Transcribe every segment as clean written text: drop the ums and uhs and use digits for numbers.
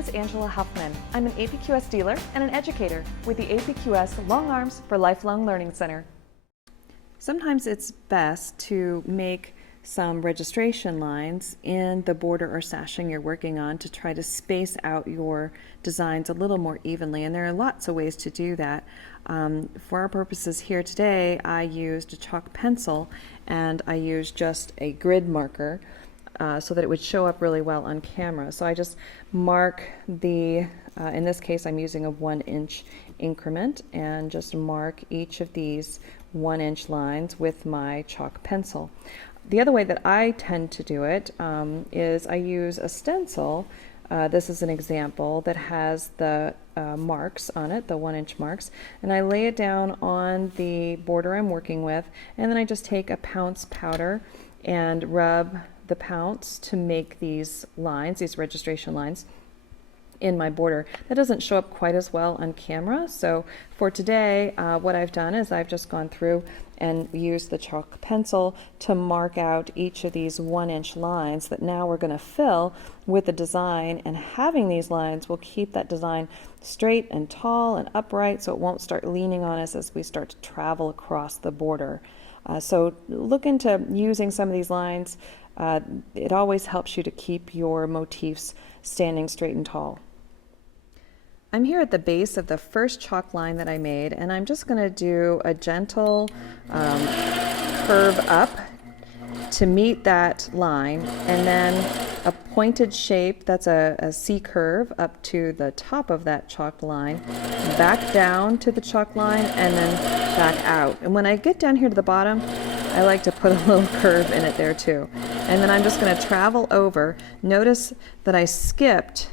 is Angela Huffman. I'm an APQS dealer and an educator with the APQS Long Arms for Lifelong Learning Center. Sometimes it's best to make some registration lines in the border or sashing you're working on to try to space out your designs a little more evenly, and there are lots of ways to do that. For our purposes here today, I used a chalk pencil and I used just a grid marker so that it would show up really well on camera. So I just mark the, in this case I'm using a 1-inch increment, and just mark each of these 1-inch lines with my chalk pencil. The other way that I tend to do it is I use a stencil. This is an example that has the marks on it, the 1-inch marks, and I lay it down on the border I'm working with, and then I just take a pounce powder and rub the pounce to make these lines, these registration lines in my border. That doesn't show up quite as well on camera, so for today what I've done is I've just gone through and used the chalk pencil to mark out each of these 1-inch lines that now we're going to fill with the design, and having these lines will keep that design straight and tall and upright so it won't start leaning on us as we start to travel across the border. So look into using some of these lines. It always helps you to keep your motifs standing straight and tall. I'm here at the base of the first chalk line that I made, and I'm just going to do a gentle curve up to meet that line, and then a pointed shape, that's a C curve up to the top of that chalk line, back down to the chalk line, and then back out. And when I get down here to the bottom, I like to put a little curve in it there too. And then I'm just going to travel over. Notice that I skipped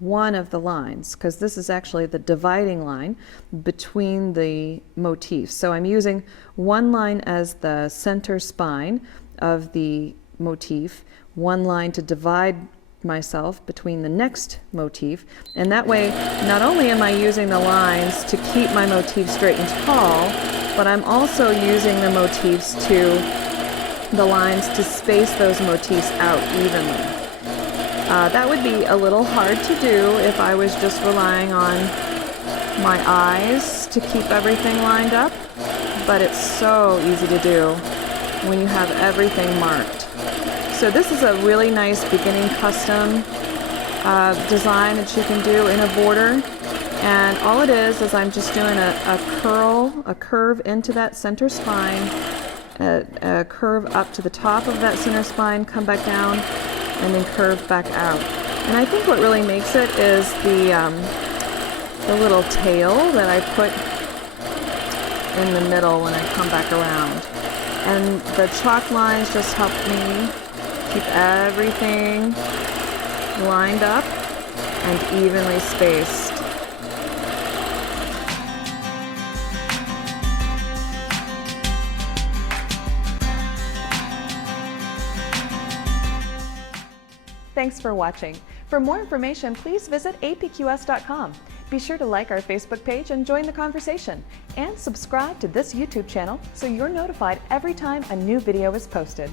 one of the lines, because this is actually the dividing line between the motifs. So I'm using one line as the center spine of the motif, one line to divide myself between the next motif, and that way not only am I using the lines to keep my motif straight and tall, but I'm also using the lines to space those motifs out evenly. That would be a little hard to do if I was just relying on my eyes to keep everything lined up, but it's so easy to do when you have everything marked. So this is a really nice beginning custom design that you can do in a border, and all it is I'm just doing a curve into that center spine, a curve up to the top of that center spine, come back down, and then curve back out. And I think what really makes it is the little tail that I put in the middle when I come back around. And the chalk lines just help me keep everything lined up and evenly spaced. Thanks for watching. For more information, please visit apqs.com. Be sure to like our Facebook page and join the conversation. And subscribe to this YouTube channel so you're notified every time a new video is posted.